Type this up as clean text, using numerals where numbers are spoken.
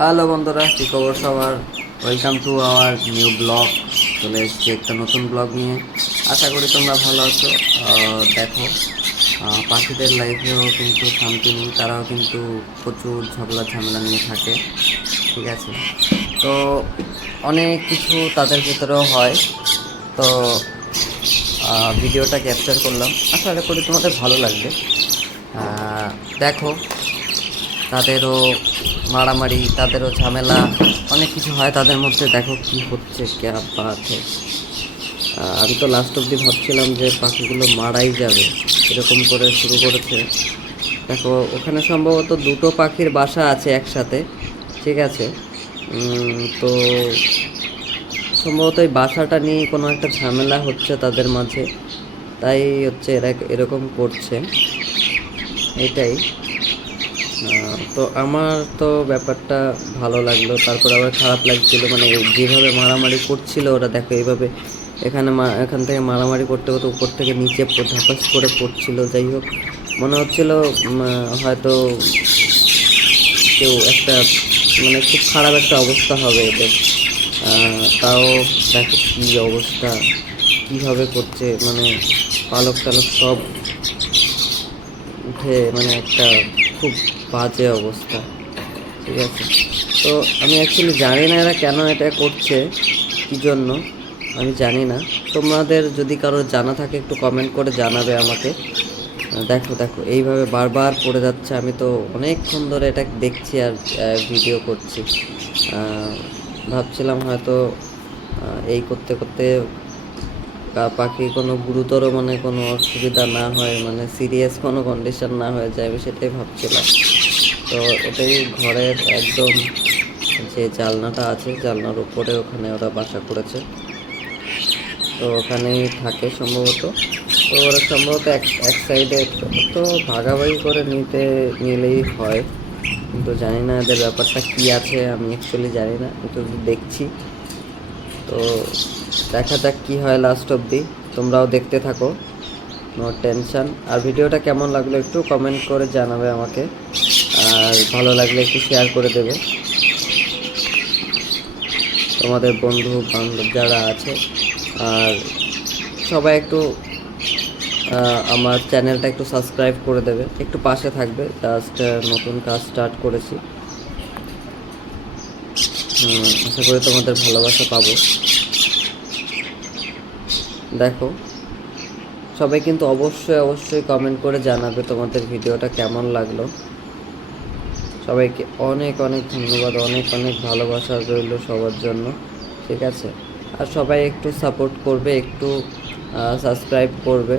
Hello বন্ধুরা, কী খবর সবার? Welcome to our new blog. চলে এসেছি একটা নতুন ব্লগ নিয়ে। আশা করি তোমরা ভালো আছো। দেখো, পাখিদের লাইফেও কিন্তু শান্তি নেই, তারাও কিন্তু প্রচুর ঝগড়া ঝামেলা নিয়ে থাকে। ঠিক আছে, তো অনেক কিছু তাদের ভেতরেও হয়। তো ভিডিওটা ক্যাপচার করলাম, আশা করি তোমাদের ভালো লাগবে। দেখো, তাদেরও মারামারি, তাদেরও ঝামেলা, অনেক কিছু হয় তাদের মধ্যে। দেখো কি হচ্ছে, ক্যা বাত है। আমি তো লাস্ট অবধি ভাবছিলাম যে পাখিগুলো মারাই যাবে, এরকম করে শুরু করেছে। দেখো, ওখানে সম্ভবত দুটো পাখির বাসা আছে একসাথে। ঠিক আছে, তো সম্ভবত এই বাসাটা নিয়ে কোনো একটা ঝামেলা হচ্ছে তাদের মাঝে, তাই হচ্ছে এরা এরকম করছে, এটাই। তো আমার তো ব্যাপারটা ভালো লাগলো, তারপর আবার খারাপ লাগছিল, মানে যেভাবে মারামারি করছিল ওরা। দেখো এইভাবে এখান থেকে মারামারি করতে করতে উপর থেকে নিচে ধাপাস করে পড়ছিল। যাই হোক, মনে হচ্ছিল হয়তো কেউ একটা, মানে খুব খারাপ একটা অবস্থা হবে এদের। তাও দেখো কী অবস্থা, কীভাবে করছে, মানে পালক টালক সব উঠে, মানে একটা খুব বাজে অবস্থা। ঠিক আছে, তো আমি অ্যাকচুয়ালি জানি না এরা কেন এটা করছে, কী জন্য আমি জানি না। তোমাদের যদি কারো জানা থাকে একটু কমেন্ট করে জানাবে আমাকে। দেখো দেখো, এইভাবে বারবার পড়ে যাচ্ছে। আমি তো অনেকক্ষণ ধরে এটা দেখছি আর ভিডিও করছি। ভাবছিলাম হয়তো এই করতে করতে পাখি কোনো গুরুতর, মানে কোনো অসুবিধা না হয়, মানে সিরিয়াস কোনো কন্ডিশন না হয়ে যায়, আমি সেটাই ভাবছিলাম। তো এটাই ঘরের একদম যে জানলাটা আছে, জানলার উপরে ওখানে ওরা বাসা করেছে। তো ওখানেই থাকে সম্ভবত। তো ওরা সম্ভবত এক এক সাইডে তো ভাগাভাগি করে নিলেই হয়, কিন্তু জানি না এদের ব্যাপারটা কী আছে, আমি অ্যাকচুয়ালি জানি না, কিন্তু দেখছি। তো দেখা যাক কী হয় লাস্ট অবধি। তোমরাও দেখতে থাকো, নো টেনশন। আর ভিডিওটা কেমন লাগলো একটু কমেন্ট করে জানাবে আমাকে, আর ভালো লাগলে একটু শেয়ার করে দেবে তোমাদের বন্ধু বান্ধব যারা আছে। আর সবাই একটু আমার চ্যানেলটা একটু সাবস্ক্রাইব করে দেবে, একটু পাশে থাকবে। জাস্ট নতুন কাজ স্টার্ট করেছি, আশা করি তোমাদের ভালোবাসা পাবো। দেখো, সবাই কিন্তু অবশ্যই অবশ্যই কমেন্ট করে জানাবে তোমাদের ভিডিওটা কেমন লাগলো। সবাইকে অনেক অনেক ধন্যবাদ, অনেক অনেক ভালোবাসা রইল সবার জন্য। ঠিক আছে, আর সবাই একটু সাপোর্ট করবে, একটু সাবস্ক্রাইব করবে।